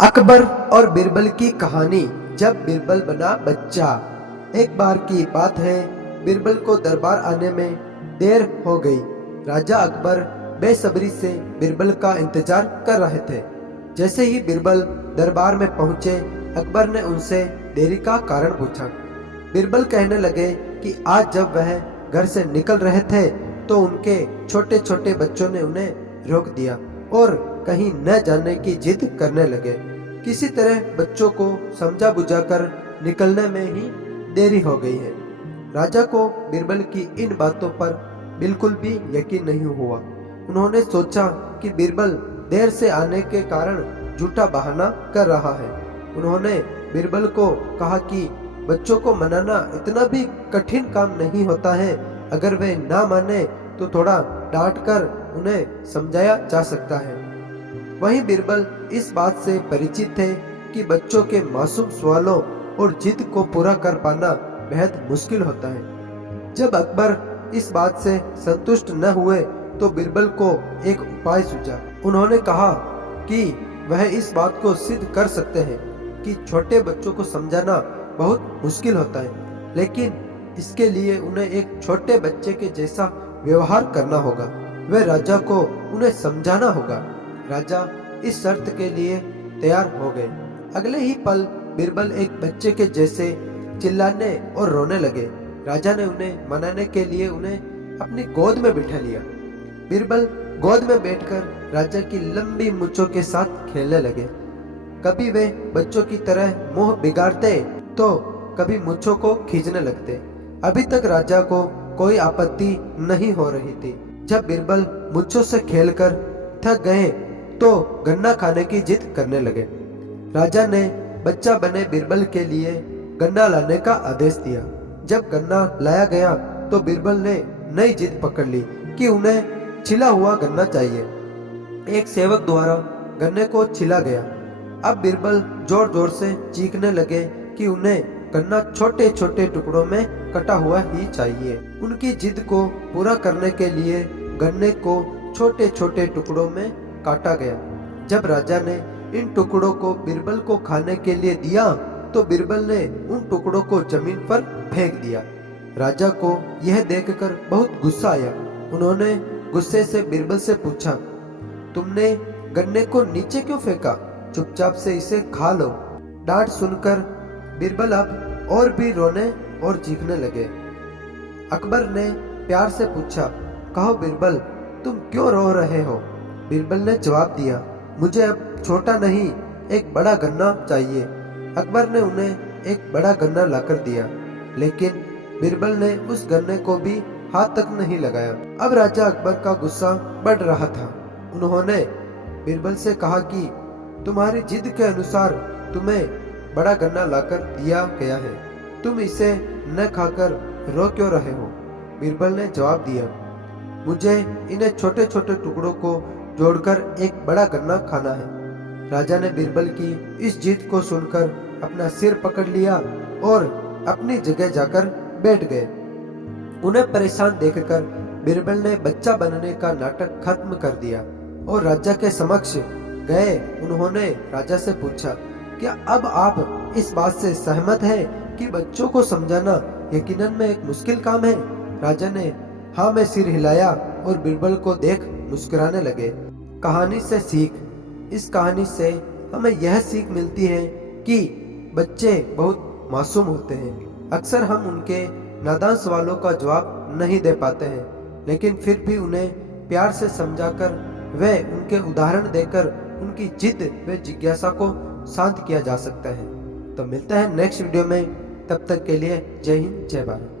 अकबर और बीरबल की कहानी। जब बीरबल बना बच्चा। एक बार की बात है, बीरबल को दरबार आने में देर हो गई। राजा अकबर बेसब्री से बीरबल का इंतजार कर रहे थे। जैसे ही बीरबल दरबार में पहुंचे, अकबर ने उनसे देरी का कारण पूछा। बीरबल कहने लगे कि आज जब वह घर से निकल रहे थे तो उनके छोटे छोटे बच्चों ने उन्हें रोक दिया और कहीं न जाने की जिद करने लगे। किसी तरह बच्चों को समझा बुझाकर निकलने में ही देरी हो गई है। राजा को बीरबल की इन बातों पर बिल्कुल भी यकीन नहीं हुआ। उन्होंने सोचा कि बीरबल देर से आने के कारण झूठा बहाना कर रहा है। उन्होंने बीरबल को कहा कि बच्चों को मनाना इतना भी कठिन काम नहीं होता है। अगर वे ना माने तो थोड़ा डांट कर उन्हें समझाया जा सकता है। वहीं बीरबल इस बात से परिचित थे कि बच्चों के मासूम सवालों और जिद को पूरा कर पाना बेहद मुश्किल होता है। जब अकबर इस बात से संतुष्ट न हुए तो बीरबल को एक उपाय सूझा। उन्होंने कहा कि वह इस बात को सिद्ध कर सकते हैं कि छोटे बच्चों को समझाना बहुत मुश्किल होता है, लेकिन इसके लिए उन्हें एक छोटे बच्चे के जैसा व्यवहार करना होगा। वह राजा को उन्हें समझाना होगा। राजा इस शर्त के लिए तैयार हो गए। अगले ही पल बीरबल एक बच्चे के जैसे चिल्लाने और रोने लगे। राजा ने उन्हें मनाने के लिए उन्हें अपनी गोद में बिठा लिया। बीरबल गोद में बैठकर राजा की लंबी मूंछों के साथ खेलने लगे। कभी वे बच्चों की तरह मुंह बिगाड़ते तो कभी मूंछों को खींचने लगते। अभी तक राजा को कोई आपत्ति नहीं हो रही थी। जब बीरबल मूंछों से खेलकर थक गए तो गन्ना खाने की जिद करने लगे। राजा ने बच्चा बने बीरबल के लिए गन्ना लाने का आदेश दिया। जब गन्ना लाया गया तो बीरबल ने नई जिद पकड़ ली कि उन्हें छिला हुआ गन्ना चाहिए। एक सेवक द्वारा गन्ने को छिला गया। अब बीरबल जोर जोर से चीखने लगे कि उन्हें गन्ना छोटे छोटे टुकड़ों में कटा हुआ ही चाहिए। उनकी जिद को पूरा करने के लिए गन्ने को छोटे छोटे टुकड़ों में काटा गया। जब राजा ने इन टुकड़ों को बीरबल को खाने के लिए दिया तो बीरबल ने उन टुकड़ों को जमीन पर फेंक दिया। राजा को यह देखकर बहुत गुस्सा आया। उन्होंने गुस्से से बीरबल से पूछा, तुमने गन्ने को नीचे क्यों फेंका? चुपचाप से इसे खा लो। डांट सुनकर बीरबल अब और भी रोने और चीखने लगे। अकबर ने प्यार से पूछा, कहो बीरबल, तुम क्यों रो रहे हो? बीरबल ने जवाब दिया, मुझे अब छोटा नहीं एक बड़ा गन्ना चाहिए। अकबर ने उन्हें एक बड़ा गन्ना लाकर दिया, लेकिन बीरबल ने उस गन्ने को भी हाथ तक नहीं लगाया। अब राजा अकबर का गुस्सा बढ़ रहा था। उन्होंने बीरबल से कहा कि तुम्हारी जिद के अनुसार तुम्हें बड़ा गन्ना लाकर दिया गया है, तुम इसे न खाकर रो क्यों रहे हो? बीरबल ने जवाब दिया, मुझे इन्हें छोटे छोटे टुकड़ों को जोड़कर एक बड़ा गन्ना खाना है। राजा ने बीरबल की इस जिद को सुनकर अपना सिर पकड़ लिया और अपनी जगह जाकर बैठ गए। उन्हें परेशान देखकर बीरबल ने बच्चा बनने का नाटक खत्म कर दिया और राजा के समक्ष गए। उन्होंने राजा से पूछा, क्या अब आप इस बात से सहमत हैं कि बच्चों को समझाना यकीनन में एक मुश्किल काम है? राजा ने हाँ में सिर हिलाया और बीरबल को देख मुस्कुराने लगे। कहानी से सीख। इस कहानी से हमें यह सीख मिलती है कि बच्चे बहुत मासूम होते हैं। अक्सर हम उनके नादान सवालों का जवाब नहीं दे पाते हैं, लेकिन फिर भी उन्हें प्यार से समझाकर व उनके उदाहरण देकर उनकी जिद व जिज्ञासा को शांत किया जा सकता है। तो मिलता है नेक्स्ट वीडियो में। तब तक के लिए जय हिंद, जय भारत।